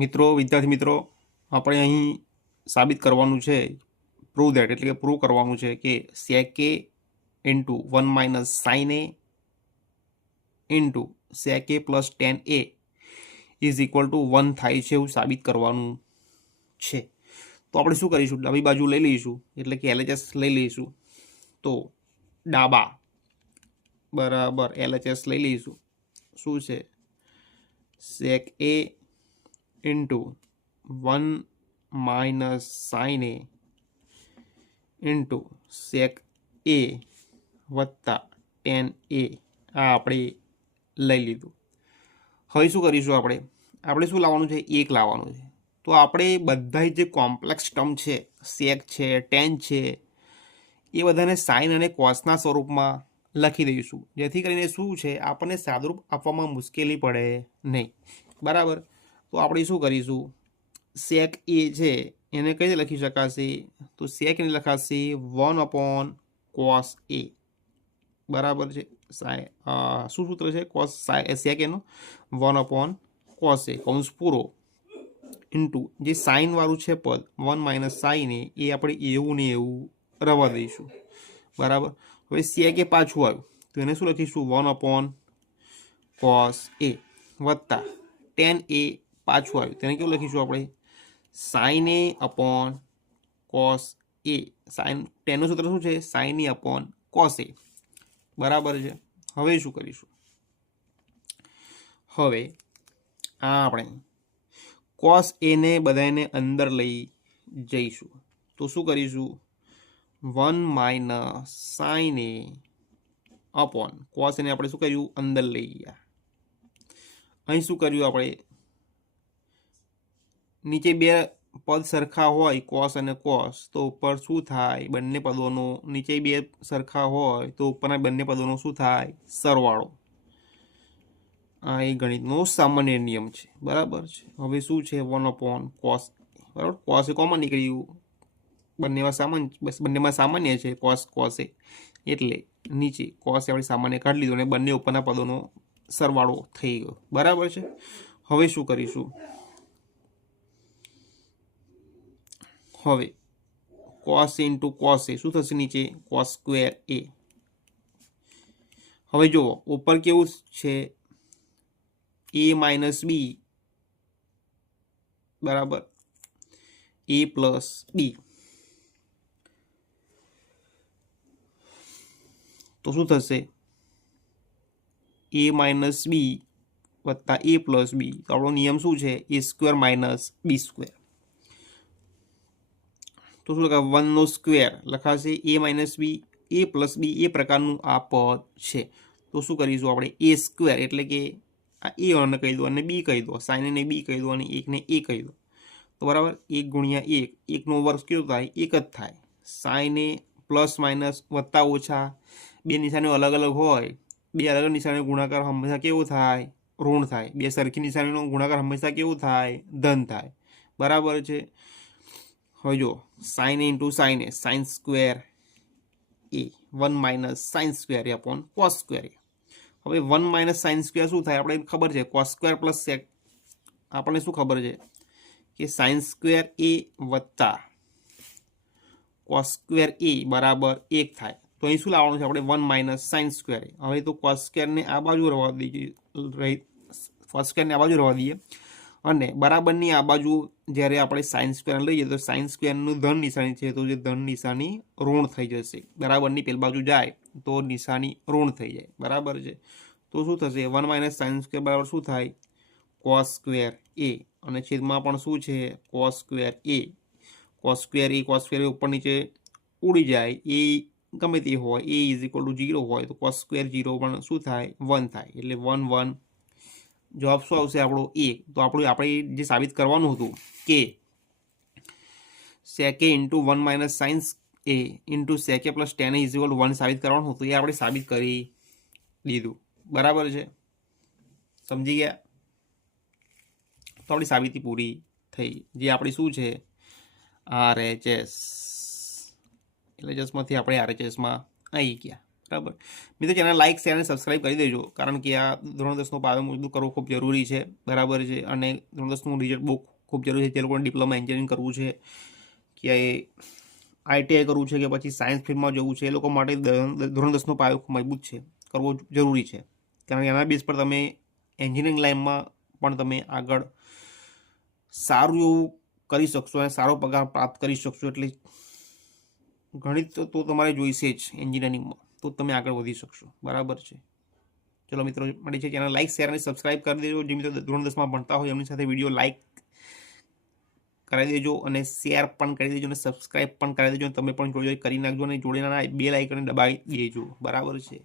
મિત્રો વિદ્યાર્થી મિત્રો આપણે અહીં સાબિત કરવાનું છે પ્રૂવ ધેટ એટલે કે પ્રૂવ કરવાનું છે કે sec a into 1 minus sign A into sec a plus tan a is equal to 1 થાય છે એવું સાબિત કરવાનું છે. તો આપણે શું કરીશું, ડાબી બાજુ લઈ લઈશું એટલે કે LHS લઈ લઈશું. તો ડાબા બરાબર LHS લઈ લઈશું. શું છે sec a into 1 minus sign A into sec a વત્તા tan a આ આપણે લઈ લીધું. હવે શું કરીશું, આપણે શું લાવવાનું છે, 1 લાવવાનું છે. તો આપણે બધા જે કોમ્પ્લેક્સ ટર્મ છે, sec છે, tan છે, એ બધાને સાઇન અને કોસના સ્વરૂપમાં લખી દઈશું, જેથી કરીને શું છે આપણને સાદુરૂપ આપવામાં મુશ્કેલી પડે નહીં. બરાબર. તો આપણે શું કરીશું, sec a છે એને કઈ રીતે લખી શકાશે, તો sec એને લખાશે 1 cos a. બરાબર છે. શું સૂત્ર છે cos sec એનું 1 cos a કૌંસ પૂરો ઇન્ટુ જે સાઇન વાળું છે પદ 1 માઇનસ સાઇન એ આપણે એવું ને એવું રવા દઈશું. બરાબર. હવે sec એ પાછું આવ્યું તો એને શું લખીશું 1 cos a વત્તા tan a પાછું આવ્યું તેને કેવું લખીશું આપણે sin a upon cos a. Sine ટેનનું સૂત્ર શું છે, sin a upon cos a. બરાબર છે. હવે શું કરીશું, હવે આ આપણે cos a ને બધાને અંદર લઈ જઈશું. તો શું કરીશું 1 minus sin a upon cos a ને આપણે શું કર્યું અંદર લઈ ગયા. અહીં શું કર્યું આપણે, નીચે બે પદ સરખા હોય cos અને cos તો ઉપર શું થાય, બંને પદોનો નીચે બે સરખા હોય તો ઉપરના બંને પદોનો શું થાય સરવાળો. આ એ ગણિતનો સામાન્ય નિયમ છે. બરાબર છે. હવે શું છે 1 cos. બરાબર, cos એ કોમન નીકળ્યું, બંનેમાં સામાન્ય છે cos એ, એટલે નીચે cos આપણે સામાન્ય કાઢી લીધું અને બંને ઉપરના પદોનો સરવાળો થઈ ગયો. બરાબર છે. હવે શું કરીશું, હવે cos ઇન્ટુ cos એ શું થશે, નીચે cos સ્ક્વેર a. હવે જુઓ ઉપર કેવું છે a માઇનસ b બરાબર a પ્લસ b. તો શું થશે a માઇનસ b વત્તા a પ્લસ b. તો આપણો નિયમ શું છે a square minus b square. તો શું લખાય 1 નો સ્ક્વેર લખાશે a minus b, a plus b એ પ્રકારનું આ પદ છે. તો શું કરીશું આપણે a સ્ક્વેર એટલે કે આ a ને કહી દો અને b કહી દો, સાઇન ને b કહી દો અને 1 ને a કહી દો. તો બરાબર 1 ગુણ્યા 1, 1 નો વર્ગ કેવો થાય 1 જ થાય. સાઇન એ પ્લસ માઇનસ વત્તા ઓછા બે નિશાનીઓ અલગ અલગ હોય, બે અલગ અલગ નિશાનીનો ગુણાકાર હંમેશા કેવું થાય ઋણ થાય, બે સરખી નિશાનીનો ગુણાકાર હંમેશા કેવું થાય ધન થાય. બરાબર છે. હવે જો sine A into sine A sine square A 1 minus sine square A upon cos square A. હવે 1 માઇનસ સાઇન સ્ક્વેર શું થાય આપણે ખબર છે, કોસ સ્ક્વેર પ્લસ સેક. આપણને શું ખબર છે કે સાઇન સ્ક્વેર એ વત્તા કોસ સ્ક્વેર એ બરાબર 1 થાય. તો અહીં શું લાવવાનું છે આપણે 1 માઇનસ સાઇન સ્ક્વેર. હવે તો કોસ સ્ક્વેરને આ બાજુ રહેવા દઈએ, કોસ સ્ક્વેરને આ બાજુ રહેવા દઈએ અને બરાબરની આ બાજુ જ્યારે આપણે સાઇન સ્ક્વેર લઈએ તો સાઇન સ્ક્વેરનું ધન નિશાની છે, તો જે ધન નિશાની ઋણ થઈ જશે. બરાબરની પેલી બાજુ જાય તો નિશાની ઋણ થઈ જાય. બરાબર છે. તો શું થશે 1 માઇનસ સાઇન સ્ક્વેર બરાબર શું થાય કોસ સ્ક્વેર એ, અને છેદમાં પણ શું છે કોસ સ્ક્વેર એ. કોસ સ્ક્વેર એ ઉપર નીચે ઉડી જાય, એ ગમે તે હોય, એ ઇઝ ઇક્વલ ટુ 0 હોય તો કોસ સ્ક્વેર 0 પણ શું થાય 1 થાય. એટલે 1 1 જવાબ શું આવશે આપણો એ. તો આપણે જે સાબિત કરવાનું હતું કે sec a into 1 minus science A into sec a plus tan a is equal to 1 સાબિત કરવાનું હતું, એ આપણે સાબિત કરી દીધું. બરાબર છે, સમજી ગયા. તો આપણી સાબિતી પૂરી થઈ. જે આપણી શું છે RHS, LHSમાંથી આપણે RHSમાં આવી ગયા. બરાબર. મિત્રો ચેનલ લાઇક શેર અને સબસ્ક્રાઈબ કરી દેજો, કારણ કે આ ધોરણ 10નો પાયો મજબૂત કરવો ખૂબ જરૂરી છે. બરાબર છે. અને ધોરણ 10નું રિઝલ્ટ બહુ ખૂબ જરૂરી છે. જે લોકોને ડિપ્લોમા એન્જિનિયરિંગ કરવું છે કે આઈટીઆઈ કરવું છે કે પછી સાયન્સ ફિલ્ડમાં જવું છે, એ લોકો માટે ધોરણ 10નો પાયો ખૂબ મજબૂત છે, કરવો જરૂરી છે. કારણ કે એના બેઝ પર તમે એન્જિનિયરિંગ લાઇનમાં પણ તમે આગળ સારું એવું કરી શકશો અને સારો પગાર પ્રાપ્ત કરી શકશો. એટલે ગણિત તો તમારે જોઈશે જ એન્જિનિયરિંગમાં, તો તમે આગળ વધી શકશો. બરાબર છે. ચલો મિત્રો, મળી છે ચેનલ લાઇક શેર અને સબસ્ક્રાઈબ કરી દેજો. જે મિત્રો ધોરણ 10માં ભણતા હોય એમની સાથે વિડીયો લાઇક કરાવી દેજો અને શેર પણ કરી દેજો અને સબસ્ક્રાઈબ પણ કરાવી દેજો. તમે પણ જોડે કરી નાખજો અને જોડેના બેલ આઇકન દબાવી દેજો. બરાબર છે.